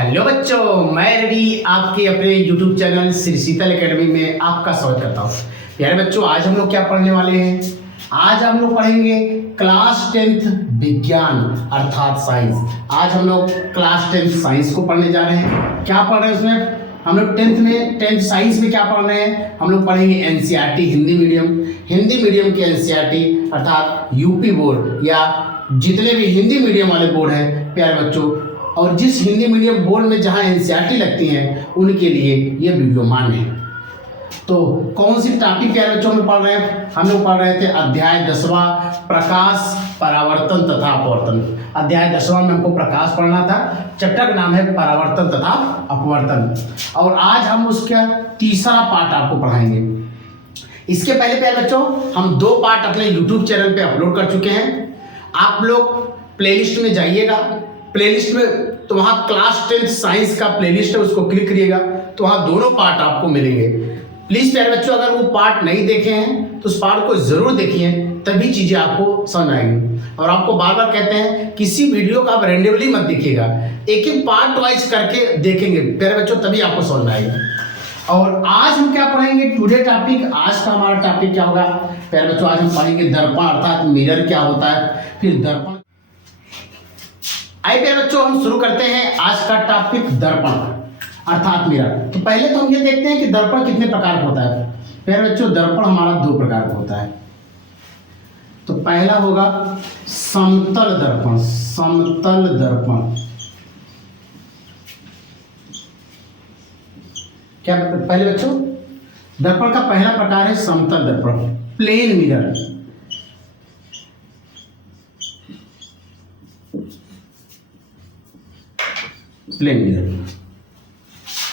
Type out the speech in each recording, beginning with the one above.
Hello बच्चों, मैं रवि आपके अपने YouTube चैनल श्री शीतल एकेडमी में आपका स्वागत करता हूँ। प्यारे बच्चों, आज हम लोग क्या पढ़ने वाले हैं? आज हम लोग पढ़ेंगे क्लास 10th विज्ञान अर्थात साइंस। आज हम लोग क्लास 10th साइंस को पढ़ने जा रहे हैं। क्या पढ़ रहे हैं उसमें? हम लोग 10th साइंस में क्या पढ़ रहे हैं? हम लोग पढ़ेंगे एनसीईआरटी हिंदी मीडियम की एनसीईआरटी अर्थात यूपी बोर्ड या जितने भी हिंदी मीडियम वाले बोर्ड हैं प्यारे बच्चों, और जिस हिंदी मीडियम बोर्ड में जहाँ एनसीईआरटी लगती हैं उनके लिए ये वीडियो मान्य है। तो कौन सी टॉपिक प्यारे बच्चों में पढ़ रहे हैं? हम लोग पढ़ रहे थे अध्याय 10वां प्रकाश, परावर्तन तथा अपवर्तन। अध्याय 10वां में हमको प्रकाश पढ़ना था। चैप्टर का नाम है परावर्तन तथा अपवर्तन, और आज हम उसका तीसरा पार्ट आपको पढ़ाएंगे। इसके पहले प्यारे बच्चों हम 2 पार्ट अपने YouTube चैनल पे अपलोड कर चुके हैं। आप लोग प्लेलिस्ट में जाइएगा, प्लेलिस्ट में तो वहाँ क्लास 10th साइंस का प्लेलिस्ट है, उसको क्लिक करिएगा तो वहाँ दोनों पार्ट आपको मिलेंगे। प्लीज़ प्यारे बच्चों, अगर वो पार्ट नहीं देखे हैं तो उस पार्ट को ज़रूर देखिए, तभी चीज़ें आपको समझ आएंगी। और आपको बार बार कहते हैं किसी वीडियो का आप रेंडमली मत देखिएगा, एक एक पार्ट वाइज करके देखेंगे प्यारे बच्चों, तभी आपको समझ आएगा। और आज हम क्या पढ़ेंगे? टुडे टॉपिक, आज का हमारा टॉपिक क्या होगा प्यारे बच्चों? आज हम पढ़ेंगे दर्पण अर्थात मिरर क्या होता है, फिर दर्पण। आइए प्यारे बच्चों, हम शुरू करते हैं आज का टॉपिक दर्पण अर्थात मिरर। तो पहले तो हम ये देखते हैं कि दर्पण कितने प्रकार का होता है। प्यारे बच्चों, दर्पण हमारा 2 प्रकार का होता है। तो पहला होगा समतल दर्पण। समतल दर्पण क्या पहले बच्चों? दर्पण का पहला प्रकार है समतल दर्पण, प्लेन मिरर। Plane mirror.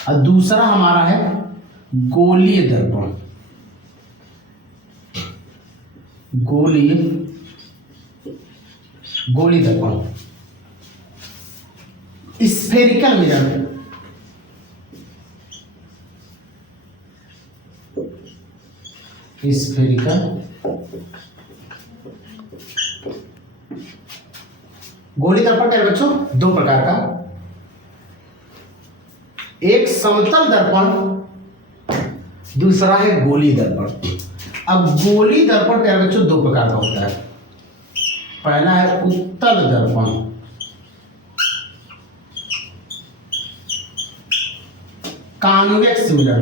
और दूसरा हमारा है गोलीय दर्पण। गोली दर्पण, स्फेरिकल मिरर। स्फेरिकल गोली दर्पण है बच्चों 2 प्रकार का, एक समतल दर्पण, दूसरा है गोली दर्पण। अब गोली दर्पण प्यारे बच्चों 2 प्रकार का होता है। पहला है उत्तल दर्पण, कॉन्वेक्स मिरर।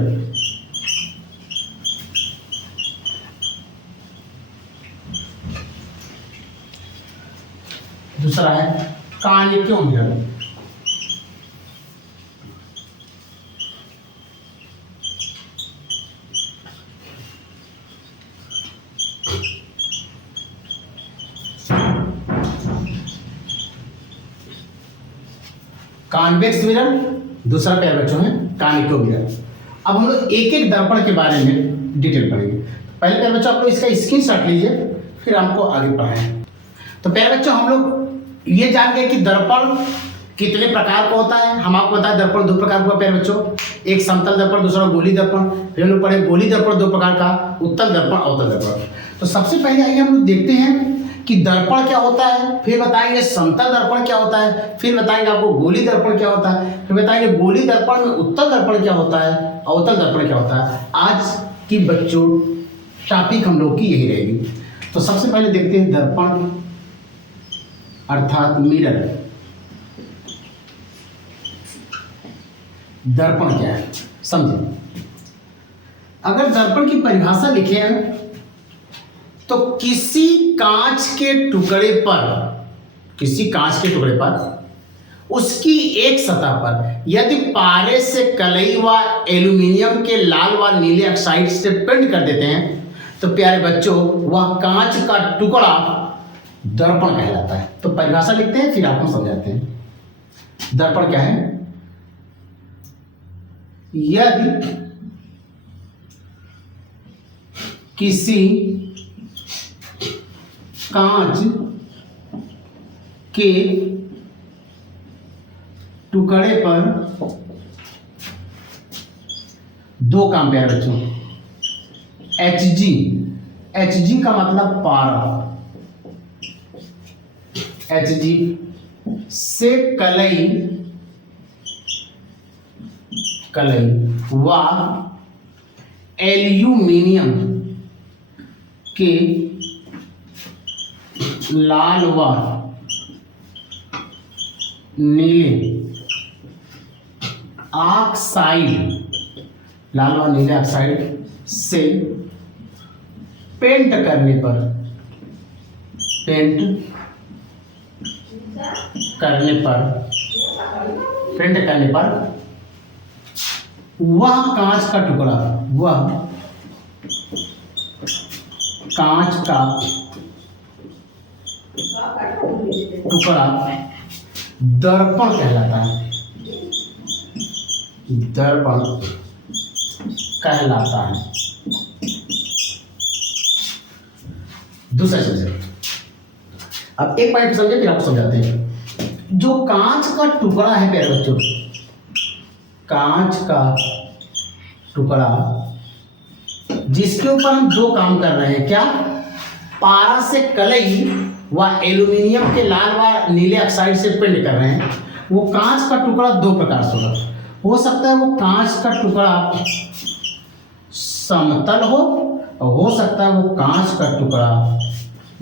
दूसरा है कॉनिकेव मिरर। कॉन्वेक्स मिरर, दूसरा प्यारे बच्चों है कॉनिकेव मिरर। अब हम लोग एक एक दर्पण के बारे में डिटेल पढ़ेंगे। पहले प्यारे बच्चों आप लोग इसका स्क्रीनशॉट लीजिए, फिर हमको आगे पढ़ाएं। तो प्यारे बच्चों हम लोग ये जान गए कि दर्पण कितने प्रकार का होता है। हम आपको बताया दर्पण 2 प्रकार का प्यारे बच्चों, एक समतल दर्पण, दूसरा गोली दर्पण। फिर हम लोग पढ़े गोली दर्पण 2 प्रकार का, उत्तल दर्पण, अवतल दर्पण। तो सबसे पहले आइए हम लोग देखते हैं कि दर्पण क्या होता है, फिर बताएंगे समतल दर्पण क्या होता है, फिर बताएंगे आपको गोली दर्पण क्या होता है, फिर बताएंगे गोली दर्पण में उत्तल दर्पण क्या होता है, अवतल दर्पण क्या होता है। आज की बच्चों टॉपिक हम लोग की यही रहेगी। तो सबसे पहले देखते हैं दर्पण अर्थात मिरर। दर्पण क्या है समझें। अगर दर्पण की परिभाषा लिखे हैं तो किसी कांच के टुकड़े पर उसकी एक सतह पर यदि पारे से कलई व एल्यूमिनियम के लाल व नीले ऑक्साइड से पेंट कर देते हैं तो प्यारे बच्चों वह कांच का टुकड़ा दर्पण कहलाता है। तो परिभाषा लिखते हैं फिर आपको समझाते हैं। दर्पण क्या है? यदि किसी कांच के टुकड़े पर 2 काम प्यारे बच्चों, Hg का मतलब पारा, Hg से कलई कलई व एल्यूमिनियम के लाल व नीले ऑक्साइड, लाल व नीले ऑक्साइड से पेंट करने पर, पेंट करने पर वह कांच का टुकड़ा, वह कांच का टुकड़ा दर्पण कहलाता है, दर्पण कहलाता है। दूसरा सब्जेक्ट, अब एक पॉइंट समझे फिर आपको समझाते हैं। जो कांच का टुकड़ा है प्यारे बच्चों, कांच का टुकड़ा जिसके ऊपर हम दो काम कर रहे हैं, क्या, पारा से कलई व एल्यूमिनियम के लाल व नीले ऑक्साइड से पेंट कर रहे हैं, वो कांच का टुकड़ा दो प्रकार से होगा। हो सकता है वो कांच का टुकड़ा समतल हो और हो सकता है वो कांच का टुकड़ा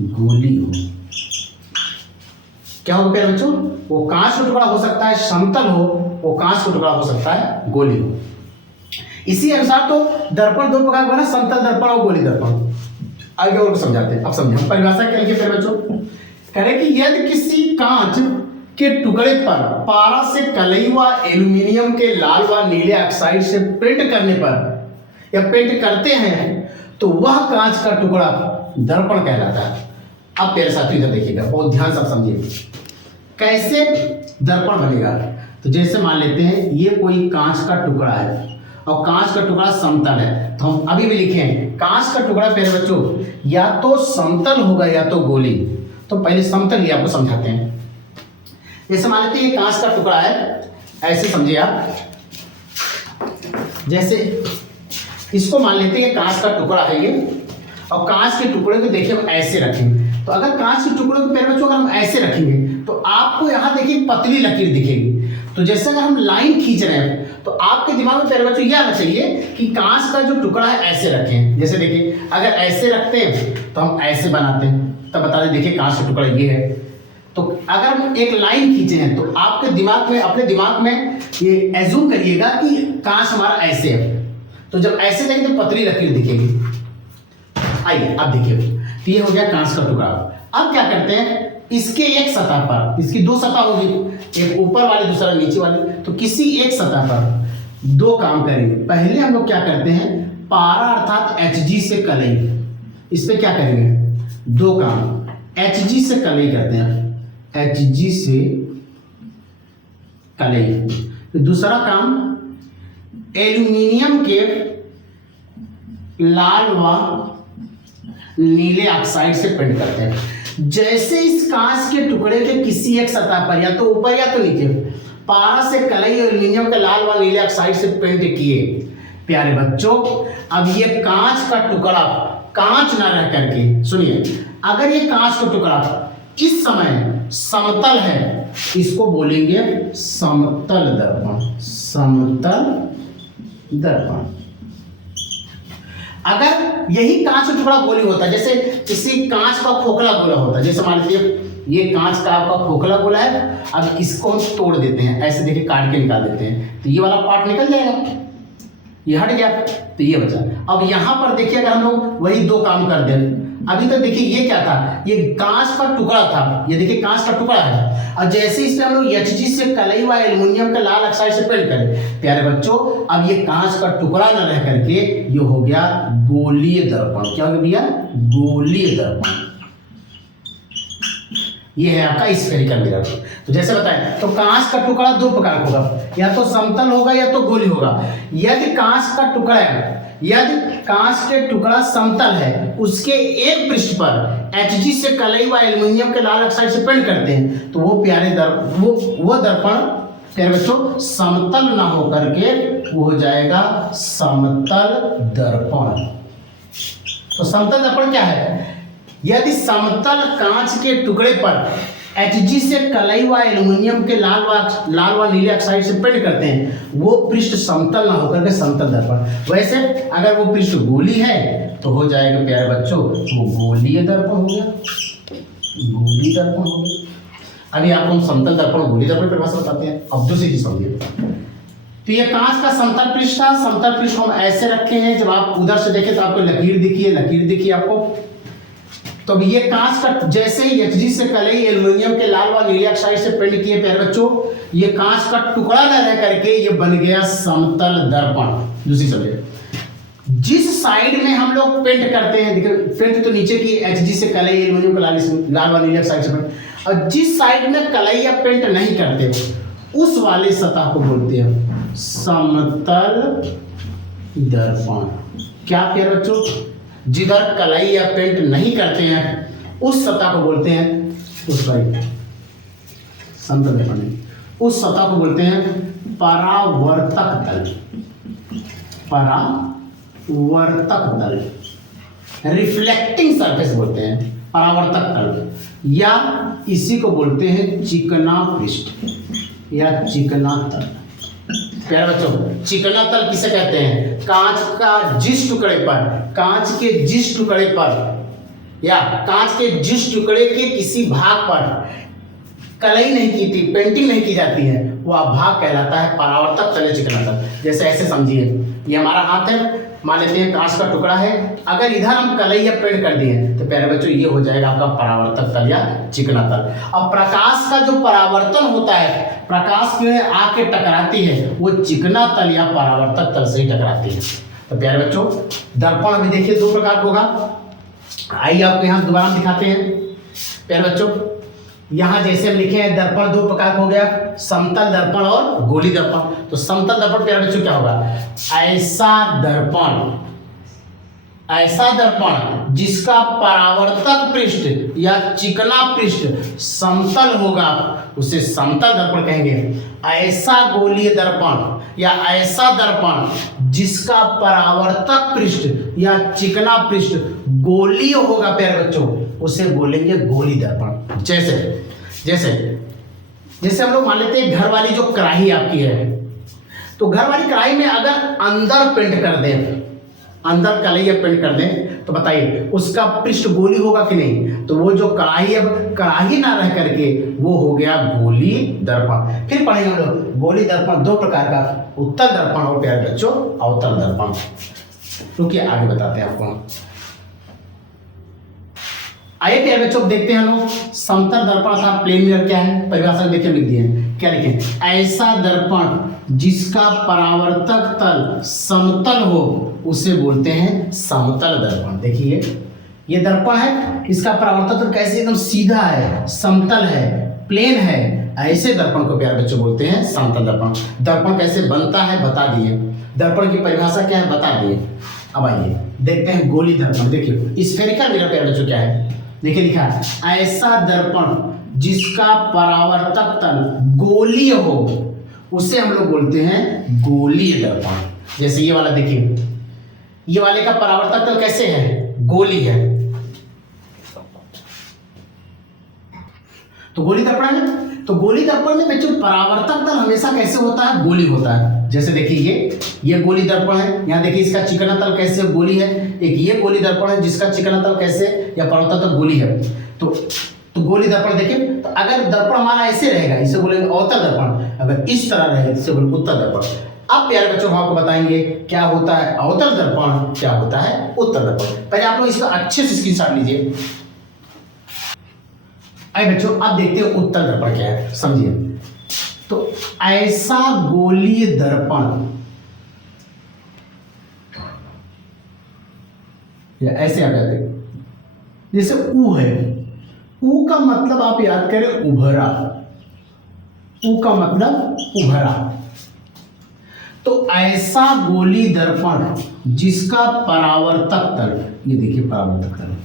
गोली हो। क्या हो प्यारे बच्चों, वो कांच का टुकड़ा हो सकता है समतल हो, वो कांच का टुकड़ा हो सकता है गोली हो। इसी अनुसार तो दर्पण दो प्रकार का ना, समतल दर्पण और गोली दर्पण। आगे और समझाते हैं। अब समझो परिभाषा क्या लिखी प्यारे बच्चों, करें कि यदि किसी कांच के टुकड़े पर पारा से कलई व एल्यूमिनियम के लाल व नीले ऑक्साइड से पेंट करने पर या पेंट करते हैं तो वह कांच का टुकड़ा दर्पण कहलाता है। अब मेरे साथ इधर देखिएगा, बहुत ध्यान से समझिए कैसे दर्पण बनेगा। तो जैसे मान लेते हैं ये कोई कांच का टुकड़ा है और कांच का टुकड़ा समतल है, तो हम अभी भी लिखें कांच का टुकड़ा प्यारे बच्चों या तो समतल होगा या तो गोली। तो पहले समतल ही आपको समझाते हैं। जैसे मान लेते हैं ये कांच का टुकड़ा है, ऐसे समझिए आप, जैसे इसको मान लेते हैं कांच का टुकड़ा है ये, और कांच के टुकड़े को देखिए हम ऐसे रखेंगे। तो अगर कांच के टुकड़े को प्यारे बच्चों अगर हम ऐसे रखेंगे तो आपको यहाँ देखिए पतली लकीर दिखेगी। तो जैसे अगर हम लाइन खींच रहे हैं तो आपके दिमाग में प्यारे बच्चों यह आना चाहिए कि कांच का जो टुकड़ा है ऐसे रखें। जैसे देखिए अगर ऐसे रखते हैं तो हम ऐसे बनाते हैं, तब बता दें देखिए कांच का टुकड़ा ये है। तो अगर हम एक लाइन खींचे हैं तो आपके दिमाग में, अपने दिमाग में ये एज्यूम करिएगा कि कांच हमारा ऐसे है। तो जब ऐसे देखेंगे तो पतली लकीर दिखेगी। आइए अब देखिए, तो ये हो गया कांच का टुकड़ा। अब क्या करते हैं, इसके एक सतह पर, इसकी दो सतह होगी, एक ऊपर वाली दूसरा नीचे वाली, तो किसी एक सतह पर दो काम करेंगे। पहले हम लोग क्या करते हैं, पारा अर्थात Hg से कलई, इस पे क्या करेंगे, दो काम Hg से कलई करते हैं, Hg से कलई। दूसरा काम एल्यूमिनियम के लाल व नीले ऑक्साइड से पेंट करते हैं। जैसे इस कांच के टुकड़े के किसी एक सतह पर या तो ऊपर या तो नीचे पारा से कलई और एल्यूमिनियम के लाल व नीले ऑक्साइड से पेंट किए प्यारे बच्चों, अब ये कांच का टुकड़ा कांच ना रह करके, सुनिए, अगर ये कांच का टुकड़ा इस समय समतल है, इसको बोलेंगे समतल दर्पण, समतल दर्पण। अगर यही कांच का टुकड़ा गोली होता है, जैसे किसी कांच का खोखला गोला होता है, जैसे मान लीजिए ये कांच का आपका खोखला गोला है, अब इसको हम तोड़ देते हैं, ऐसे देखिए काट के निकाल देते हैं, तो ये वाला पार्ट निकल जाएगा, ये हट गया, तो ये बचा। अब यहाँ पर देखिए अगर हम लोग वही दो काम कर दें, अभी तक देखिए ये क्या था, ये कांच का टुकड़ा था, ये देखिए कांच का टुकड़ा है, और जैसे इसमें हम लोग Hg से कलई व एल्यूमिनियम के लाल ऑक्साइड से पेंट करें प्यारे बच्चों, अब ये कांच का टुकड़ा न रह करके ये हो गया गोलीय दर्पण। क्या हो गया भैया, गोलीय दर्पण। ये है आपका स्फेरिकल मिरर। तो जैसे बताएं, तो कांच का टुकड़ा दो प्रकार का होगा, या तो समतल होगा या तो गोली होगा। यदि कांच का टुकड़ा है, यदि कांच के टुकड़ा समतल है, उसके एक पृष्ठ पर Hg से कलई व एल्यूमिनियम के लाल ऑक्साइड से पेंट करते हैं, तो वो वो दर्पण प्यारे बच्चों समतल ना होकर के वो हो जाएगा समतल दर्पण। तो समतल दर्पण क्या है, यदि समतल कांच के टुकड़े पर HG से कलई व एल्युमिनियम के लाल व नीले ऑक्साइड से पेंट करते हैं, वो पृष्ठ समतल ना होकर के समतल दर्पण। वैसे अगर वो पृष्ठ गोली है तो हो जाएगा प्यारे बच्चों वो गोलीय दर्पण हो गया, गोली दर्पण हो गया। अभी आपको हम समतल दर्पण गोली दर्पण परिभाषा बताते हैं। अब दूसरी चीज समझिए, तो ये कांच का समतल पृष्ठ था, समतल पृष्ठ हम ऐसे रखे हैं, जब आप उधर से देखें तो आपको लकीर दिखिए आपको। तो ये कांच का जैसे ही HG से कलई एल्युमिनियम के लाल व नीले ऑक्साइड से पेंट किए प्यारे बच्चों, ये कांच का टुकड़ा न रह करके ये बन गया समतल दर्पण। दूसरी समझिए, जिस साइड में हम लोग पेंट करते हैं, देखिए पेंट तो नीचे की HG से कलई एल्युमिनियम के लाल व नीले ऑक्साइड से पेंट, और जिस साइड में कलई या पेंट नहीं करते उस वाले सतह को बोलते हैं समतल दर्पण। क्या प्यारे बच्चों, जिधर कलई या पेंट नहीं करते हैं उस सतह को बोलते हैं, उस समतल दर्पण, उस सतह को बोलते हैं परावर्तक तल, परावर्तक तल, रिफ्लेक्टिंग सरफेस बोलते हैं परावर्तक तल, या इसी को बोलते हैं चिकना पृष्ठ या चिकना तल। प्यारे बच्चों, चिकना तल किसे कहते हैं? कांच का जिस टुकड़े पर, कांच के जिस टुकड़े पर या कांच के जिस टुकड़े के किसी भाग पर कलई नहीं की थी, पेंटिंग नहीं की जाती है, वह भाग कहलाता है परावर्तक तल या चिकना तल। जैसे ऐसे समझिए, ये हमारा हाथ है, मान लेते हैं कांच का टुकड़ा है, अगर इधर हम कलई या पेंट कर दिए तो प्यारे बच्चों ये हो जाएगा आपका परावर्तक तल या चिकना तल। अब प्रकाश का जो परावर्तन होता है, प्रकाश में आके टकराती है, वो चिकना तल या परावर्तक तल से ही टकराती है। तो प्यारे बच्चों, दर्पण अभी देखिए दो प्रकार का होगा। आइए आपको यहाँ दोबारा दिखाते हैं। प्यारे बच्चों, यहाँ जैसे हम लिखे हैं दर्पण दो प्रकार का हो गया, समतल दर्पण और गोली दर्पण। तो समतल दर्पण प्यारे बच्चों क्या होगा? ऐसा दर्पण जिसका परावर्तक पृष्ठ या चिकना पृष्ठ समतल होगा उसे समतल दर्पण कहेंगे। ऐसा गोलीय दर्पण या ऐसा दर्पण जिसका परावर्तक पृष्ठ या चिकना पृष्ठ गोलीय होगा प्यारे बच्चों, उसे बोलेंगे गोली दर्पण। जैसे हम लोग मान लेते हैं घर वाली जो कढ़ाई आपकी है, तो घर वाली कढ़ाई में अगर अंदर पेंट कर दें, अंदर कलई या पेंट कर दें, तो बताइए उसका पृष्ठ गोली होगा कि नहीं? तो वो जो कढ़ाई अब कढ़ाई ना रह करके वो हो गया गोली दर्पण। फिर पढ़ेंगे हम लोग गोली दर्पण दो प्रकार का, उत्तल दर्पण और प्यारे बच्चों अवतल दर्पण। रुकिए आगे बताते हैं आपको। आइए प्यारे बच्चों देखते हैं हम लोग समतल दर्पण था प्लेन मिरर क्या है, परिभाषा देखिए लिख दिए, क्या लिखे? ऐसा दर्पण जिसका परावर्तक तल समतल हो उसे बोलते हैं समतल दर्पण। देखिए ये दर्पण है, इसका परावर्तक तल कैसे एकदम सीधा है, समतल है, प्लेन है, ऐसे दर्पण को प्यारे बच्चों बोलते हैं समतल दर्पण। दर्पण कैसे बनता है बता दिए, दर्पण की परिभाषा क्या है बता दिए। अब आइए देखते हैं गोली दर्पण। देखिए स्फेरिकल मिरर प्यारे बच्चों क्या है, देखिए लिखा है ऐसा दर्पण जिसका परावर्तक तल गोलीय हो उसे हम लोग बोलते हैं गोलीय दर्पण। जैसे ये वाला देखिए, ये वाले का परावर्तक तल कैसे है? गोली है, तो गोली दर्पण है ना। तो गोली दर्पण में बच्चों परावर्तक तल हमेशा कैसे होता है? गोली होता है। जैसे देखिए ये गोली दर्पण है, यहाँ देखिए इसका चिकना तल कैसे गोली है, एक ये गोली दर्पण है जिसका चिकना तल कैसे या परावर्तक तल गोली है। तो गोली दर्पण देखिए, तो अगर दर्पण हमारा ऐसे रहेगा इसे बोलेंगे अवतल दर्पण, अगर इस तरह रहेगा इसे बोलेंगे उत्तल दर्पण। अब प्यारे बच्चों हम आपको बताएंगे क्या होता है अवतल दर्पण, क्या होता है उत्तल दर्पण। पहले आप लोग इसका अच्छे से स्क्रीनशॉट लीजिए। आइए बच्चों अब देखते हैं उत्तल दर्पण क्या है, समझिए। तो ऐसा गोलीय दर्पण या ऐसे आ जाते हैं, जैसे ऊ है, ऊ का मतलब आप याद करें उभरा, ऊ का मतलब उभरा। तो ऐसा गोली दर्पण जिसका परावर्तक तल, ये देखिए परावर्तक तल,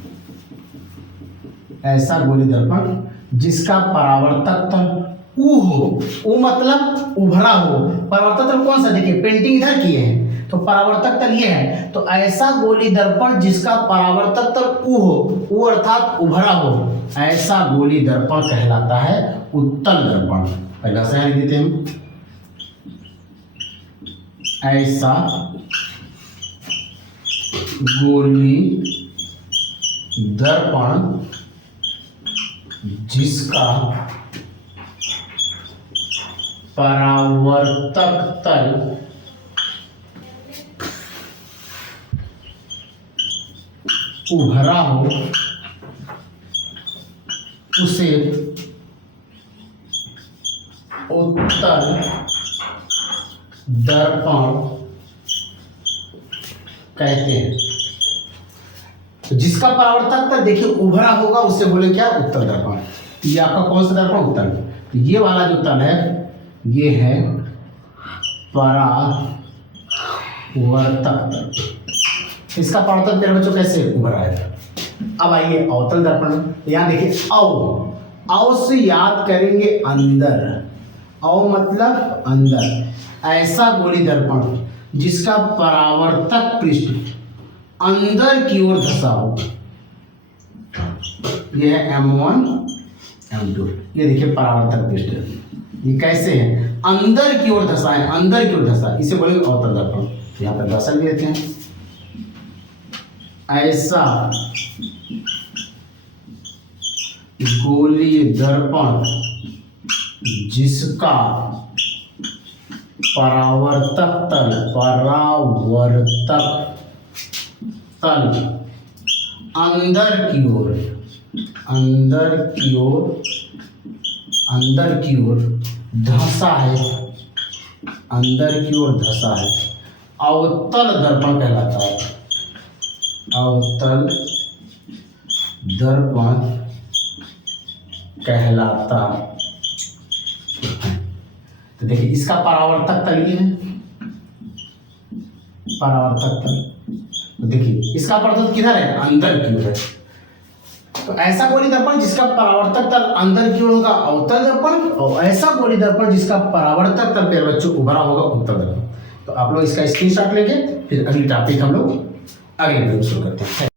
ऐसा गोली दर्पण जिसका परावर्तक तल ऊ हो, ऊ मतलब उभरा हो। परावर्तक तल कौन सा? देखिए पेंटिंग इधर किए हैं, तो परावर्तक तल ये है, तो ऐसा गोली दर्पण जिसका परावर्तक तल U हो, U अर्थात उभरा हो, ऐसा गोली दर्पण कहलाता है उत्तल दर्पण। पहला से लिख देते हैं, ऐसा गोली दर्पण जिसका परावर्तक तल उभरा हो, उसे उत्तल दर्पण कहते हैं। तो जिसका परावर्तक तल देखिए उभरा होगा उसे बोले क्या, उत्तल दर्पण। ये आपका कौन सा दर्पण, उत्तल। तो ये वाला जो तल है ये है परावर्तक तल। इसका परावर्तक मेरे बच्चों कैसे उभरा है। अब आइए अवतल दर्पण, यहाँ देखिए औ से याद करेंगे अंदर, औ मतलब अंदर। ऐसा गोली दर्पण जिसका परावर्तक पृष्ठ अंदर की ओर धंसा हो, यह है M1 M2। ये देखिए परावर्तक पृष्ठ, ये कैसे है, अंदर की ओर धंसा है, अंदर की ओर धंसा, इसे बोलेंगे अवतल दर्पण। यहाँ पर दर्शन देते हैं, ऐसा गोली दर्पण जिसका परावर्तक तल अंदर की ओर धंसा है, अंदर की ओर धंसा है, अवतल दर्पण कहलाता है। अवतल दर्पण कहलाता है। तो देखिए इसका परावर्तक तल ये है, परावर्तक तल। तो देखिए इसका परावर्तक किधर है, अंदर की ओर है। तो ऐसा गोली दर्पण जिसका परावर्तक तल अंदर की ओर होगा अवतल दर्पण, और ऐसा गोली दर्पण जिसका परावर्तक तल पे बच्चों उभरा होगा उत्तल दर्पण। तो आप लोग इसका स्क्रीनशॉट लेंगे, फिर अगली टॉपिक हम लोग अगले वीडियो में शुरू करते हैं।